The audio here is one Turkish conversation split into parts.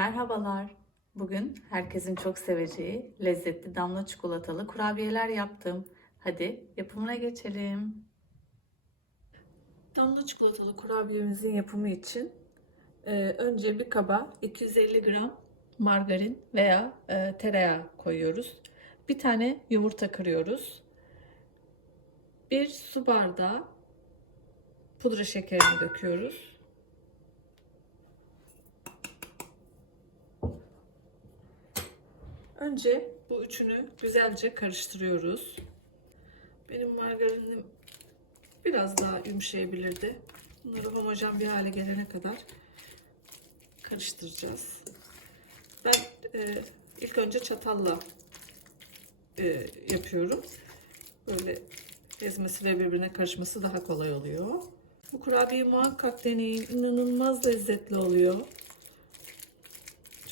Merhabalar. Bugün herkesin çok seveceği lezzetli damla çikolatalı kurabiyeler yaptım. Hadi yapımına geçelim. Damla çikolatalı kurabiyemizin yapımı için e, önce bir kaba 250 gram margarin veya e, tereyağı koyuyoruz. Bir tane yumurta kırıyoruz. Bir su bardağı pudra şekerini döküyoruz. Önce bu üçünü güzelce karıştırıyoruz. Benim margarinim biraz daha yumuşayabilirdi. Bunları homojen bir hale gelene kadar karıştıracağız. Ben e, ilk önce çatalla e, yapıyorum. Böyle ezmesi ve birbirine karışması daha kolay oluyor. Bu kurabiye muhakkak deneyin. İnanılmaz lezzetli oluyor.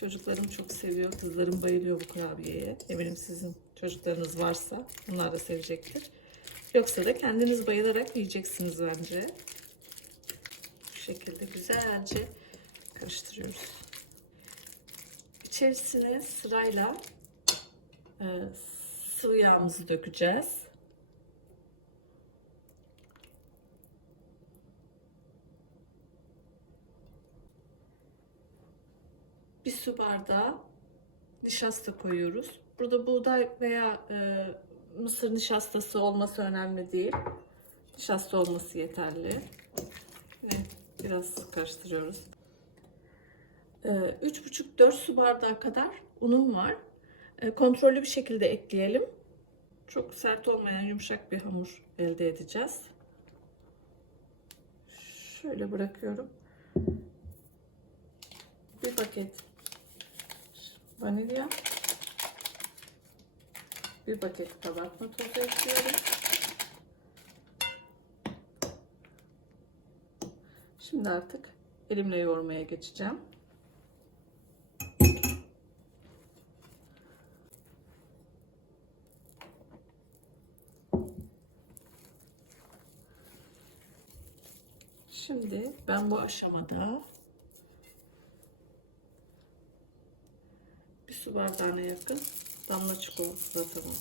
Çocuklarım çok seviyor. Kızlarım bayılıyor bu kurabiyeye. Eminim sizin çocuklarınız varsa onlar da sevecektir. Yoksa da kendiniz bayılarak yiyeceksiniz bence. Bu şekilde güzelce karıştırıyoruz. İçerisine sırayla e, sıvı yağımızı dökeceğiz. Bir su bardağı nişasta koyuyoruz. Burada buğday veya e, mısır nişastası olması önemli değil. Nişasta olması yeterli. Yine biraz karıştırıyoruz. E, 3,5-4 su bardağı kadar unum var. E, kontrollü bir şekilde ekleyelim. Çok sert olmayan yumuşak bir hamur elde edeceğiz. Şöyle bırakıyorum. Bir paket vanilya, bir paket kabartma tozu ekliyorum. Şimdi artık elimle yoğurmaya geçeceğim. Şimdi ben bu aşamada su bardağına yakın damla çikolatamı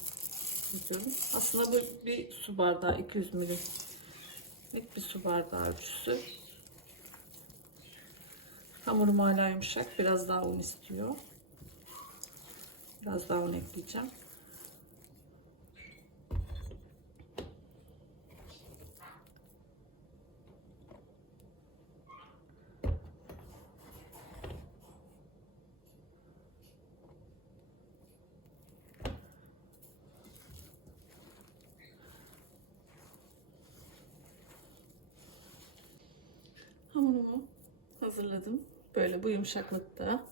yapıyorum. Aslında bu bir su bardağı 200 milimlik bir su bardağı ölçüsü. Hamurum hala yumuşak. Biraz daha un istiyor. Biraz daha un ekleyeceğim. Hamurumu hazırladım. Böyle bu yumuşaklıkta.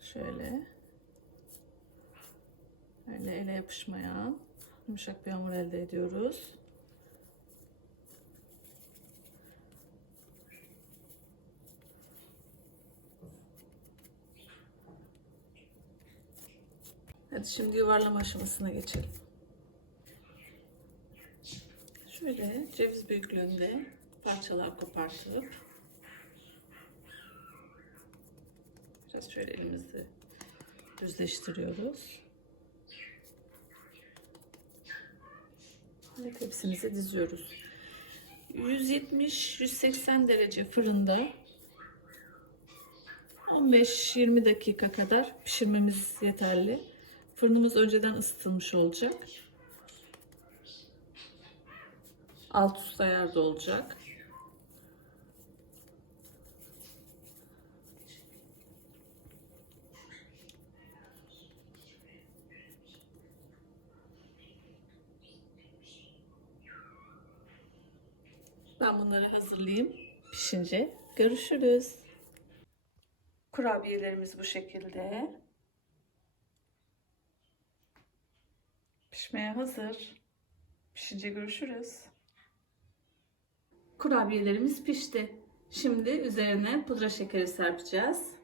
Şöyle. Böyle ele yapışmayan yumuşak bir hamur elde ediyoruz. Hadi şimdi yuvarlama aşamasına geçelim. Şöyle ceviz büyüklüğünde parçalar kopartıp biraz şöyle elimizi düzleştiriyoruz. Ve tepsimize diziyoruz. 170-180 derece fırında 15-20 dakika kadar pişirmemiz yeterli. Fırınımız önceden ısıtılmış olacak. Alt üst ayarda olacak. Ben bunları hazırlayayım. Pişince görüşürüz. Kurabiyelerimiz bu şekilde. Pişmeye hazır. Pişince görüşürüz. Kurabiyelerimiz pişti. Şimdi üzerine pudra şekeri serpeceğiz.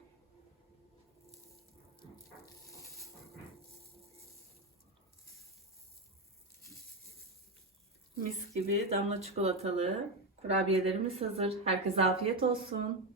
Mis gibi damla çikolatalı kurabiyelerimiz hazır. Herkese afiyet olsun.